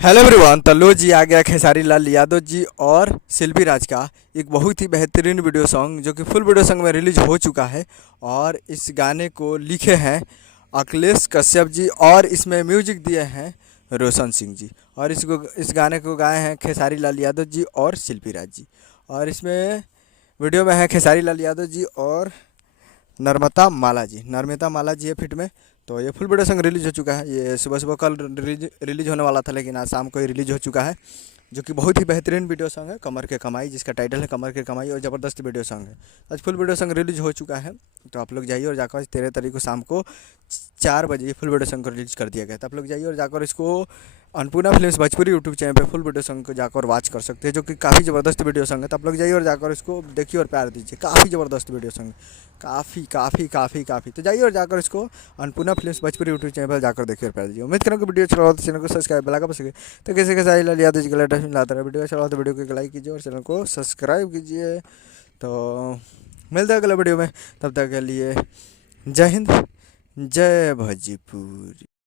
Hello everyone. तो लो जी आ गया खेसारी लाल यादव जी और शिल्पी राज का एक बहुत ही बेहतरीन वीडियो सॉन्ग जो कि फुल वीडियो सॉन्ग में रिलीज हो चुका है। और इस गाने को लिखे हैं अखिलेश कश्यप जी और इसमें म्यूजिक दिए हैं रोशन सिंह जी। और इस गाने को गाए हैं खेसारी लाल यादव जी और शिल्पी राज जी। और इसमें वीडियो में है खेसारी लाल यादव जी और नर्मता माला जी है फिट में। तो ये फुल वीडियो सॉन्ग रिलीज हो चुका है। ये सुबह सुबह कल रिलीज होने वाला था, लेकिन आज शाम को ही रिलीज हो चुका है। जो कि बहुत ही बेहतरीन वीडियो सॉन्ग है, कमर के कमाई, जिसका टाइटल है कमर के कमाई। और ज़बरदस्त वीडियो सॉन्ग है। आज फुल वीडियो सॉन्ग रिलीज हो चुका है। तो आप लोग जाइए और जाकर 13 तारीख को शाम को 4 बजे ये फुल वीडियो सॉन्ग को रिलीज कर दिया गया। तो आप लोग जाइए और जाकर इसको Annapurna films Bhojpuri YouTube channel पे फुल वीडियो सॉन्ग को जाकर वॉच कर सकते हैं, जो कि काफ़ी ज़बरदस्त वीडियो सॉन्ग है। तो आप लोग जाइए और जाकर इसको देखिए और प्यार दीजिए। काफ़ी ज़बरदस्त वीडियो सॉन्ग है, काफ़ी काफ़ी काफ़ी काफ़ी। तो जाइए और जाकर इसको Annapurna films Bhojpuri YouTube channel पर जाकर देखिए और प्यार दीजिए। उम्मीद करूँ कि वीडियो चला हो तो चैनल को सब्सक्राइब बेल आइकन बस। तो कैसे कैसे आई लाल यादव जी का लेटेस्ट लाता रहा वीडियो चला हो तो वीडियो को लाइक कीजिए और चैनल को सब्सक्राइब कीजिए। तो मिलते हैं अगले वीडियो में, तब तक के लिए जय हिंद, जय भोजपुरी।